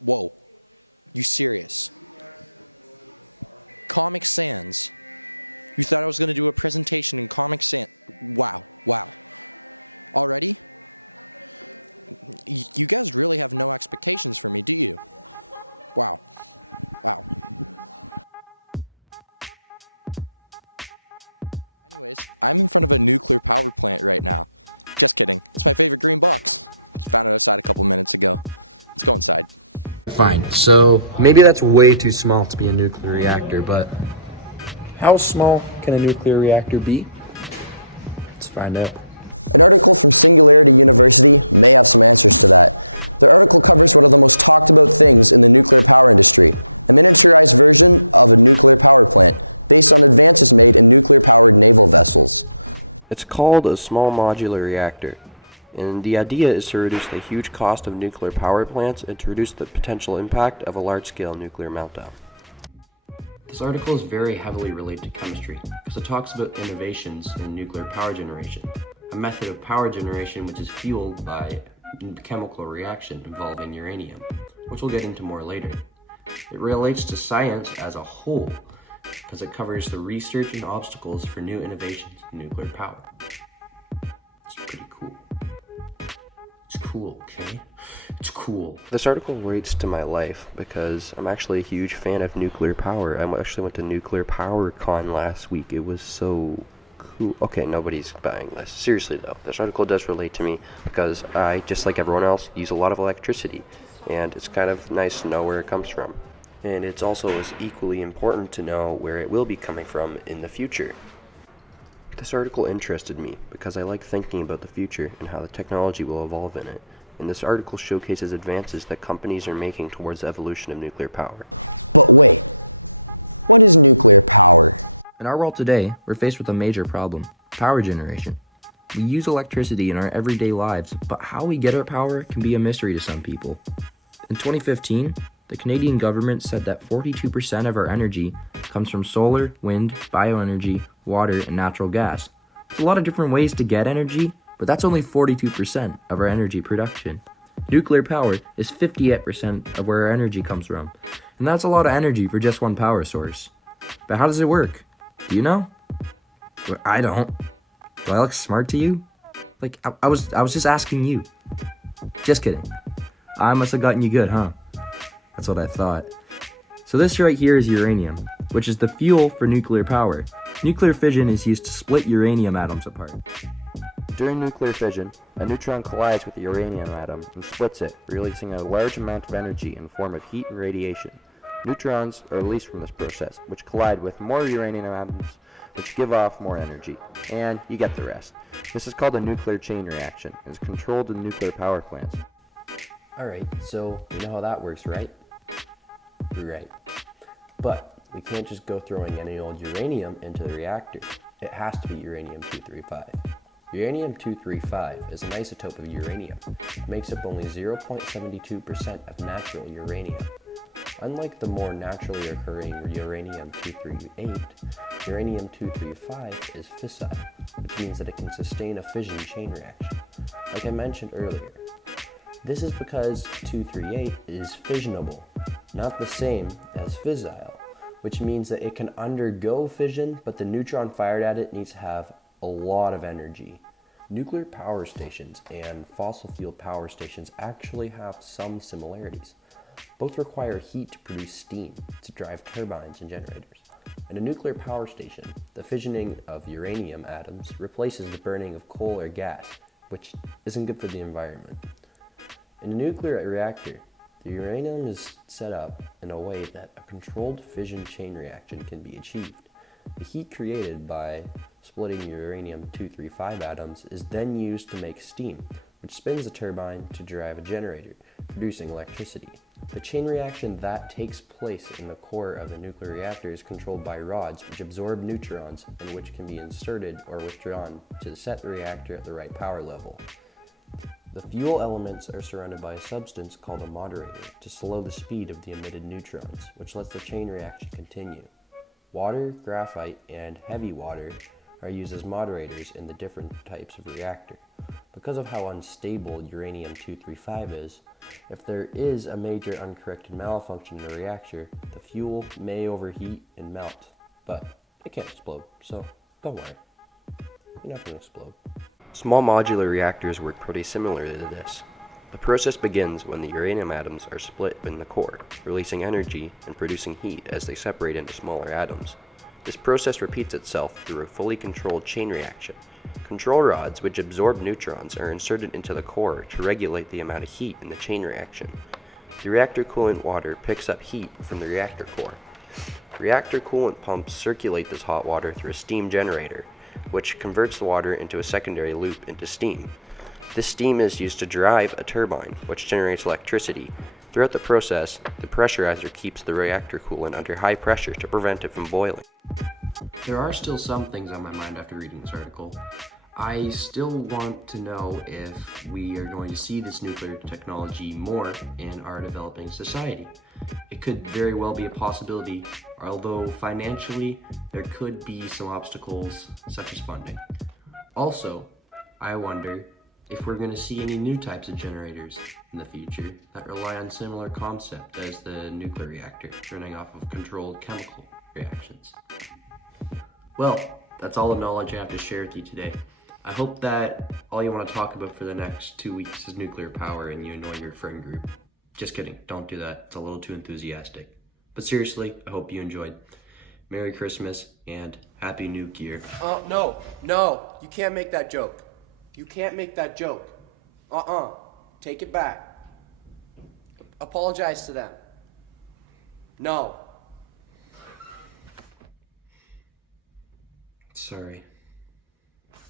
Whoa, you serious? Comic Sans. You thought I was going to do a presentation in Comic Sans? Wow. Already? You guys really have no expectations for me, do you? Wow. Anyways, I'm in front of a nuclear power plant right now. Just kidding. It's my favorite green box. Just found it outside a couple minutes ago. Let's go inside. Fine. So maybe that's way too small to be a nuclear reactor, but how small can a nuclear reactor be? Let's find out. An article from Singularity University may have some answers to that. The article covers one of the most talked about things in the nuclear power industry, a miniaturized version of a nuclear power plant based on advances made in nuclear-powered naval vessels. It's called a small modular reactor, and the idea is to reduce the huge cost of nuclear power plants and to reduce the potential impact of a large-scale nuclear meltdown. This article is very heavily related to chemistry because it talks about innovations in nuclear power generation, a method of power generation which is fueled by a chemical reaction involving uranium, which we'll get into more later. It relates to science as a whole because it covers the research and obstacles for new innovations in nuclear power. It's pretty cool. It's cool, okay? It's cool. This article relates to my life because I'm actually a huge fan of nuclear power. I actually went to Nuclear Power Con last week. It was so cool. Okay, nobody's buying this. Seriously though, this article does relate to me because I, just like everyone else, use a lot of electricity, and it's kind of nice to know where it comes from. And it's also as equally important to know where it will be coming from in the future. This article interested me because I like thinking about the future and how the technology will evolve in it. And this article showcases advances that companies are making towards the evolution of nuclear power. But wait, what is nuclear power? In our world today, we're faced with a major problem: power generation. We use electricity in our everyday lives, but how we get our power can be a mystery to some people. In 2015, the Canadian government said that 42% of our energy comes from solar, wind, bioenergy, water, and natural gas. There's a lot of different ways to get energy, but that's only 42% of our energy production. Nuclear power is 58% of where our energy comes from, and that's a lot of energy for just one power source. But how does it work? Do you know? Well, I don't. Do I look smart to you? Like, I was just asking you. Just kidding. I must have gotten you good, huh? That's what I thought. So this right here is uranium, which is the fuel for nuclear power. Nuclear fission is used to split uranium atoms apart. During nuclear fission, a neutron collides with the uranium atom and splits it, releasing a large amount of energy in the form of heat and radiation. Neutrons are released from this process, which collide with more uranium atoms, which give off more energy. And you get the rest. This is called a nuclear chain reaction and is controlled in nuclear power plants. Alright, so you know how that works, right? Right. But we can't just go throwing any old uranium into the reactor. It has to be uranium-235. Uranium-235 is an isotope of uranium. It makes up only 0.72% of natural uranium. Unlike the more naturally occurring uranium-238, uranium-235 is fissile, which means that it can sustain a fission chain reaction, like I mentioned earlier. This is because 238 is fissionable, not the same as fissile, which means that it can undergo fission, but the neutron fired at it needs to have a lot of energy. Nuclear power stations and fossil fuel power stations actually have some similarities. Both require heat to produce steam to drive turbines and generators. In a nuclear power station, the fissioning of uranium atoms replaces the burning of coal or gas, which isn't good for the environment. In a nuclear reactor, the uranium is set up in a way that a controlled fission chain reaction can be achieved. The heat created by splitting uranium-235 atoms is then used to make steam, which spins a turbine to drive a generator, producing electricity. The chain reaction that takes place in the core of the nuclear reactor is controlled by rods which absorb neutrons and which can be inserted or withdrawn to set the reactor at the right power level. The fuel elements are surrounded by a substance called a moderator to slow the speed of the emitted neutrons, which lets the chain reaction continue. Water, graphite, and heavy water are used as moderators in the different types of reactor. Because of how unstable uranium-235 is, If there is a major uncorrected malfunction in the reactor, the fuel may overheat and melt, but it can't explode, so don't worry. You're not going to explode. Small modular reactors work pretty similarly to this. The process begins when the uranium atoms are split in the core, releasing energy and producing heat as they separate into smaller atoms. This process repeats itself through a fully controlled chain reaction. Control rods, which absorb neutrons, are inserted into the core to regulate the amount of heat in the chain reaction. The reactor coolant water picks up heat from the reactor core. Reactor coolant pumps circulate this hot water through a steam generator, which converts the water into a secondary loop into steam. This steam is used to drive a turbine, which generates electricity. Throughout the process, the pressurizer keeps the reactor coolant under high pressure to prevent it from boiling. There are still some things on my mind after reading this article. I still want to know if we are going to see this nuclear technology more in our developing society. It could very well be a possibility, although financially there could be some obstacles such as funding. Also, I wonder if we're going to see any new types of generators in the future that rely on similar concept as the nuclear reactor, running off of controlled chemical reactions. Well, that's all the knowledge I have to share with you today. I hope that all you want to talk about for the next 2 weeks is nuclear power and you annoy your friend group. Just kidding, don't do that. It's a little too enthusiastic. But seriously, I hope you enjoyed. Merry Christmas and Happy New Year. Sorry.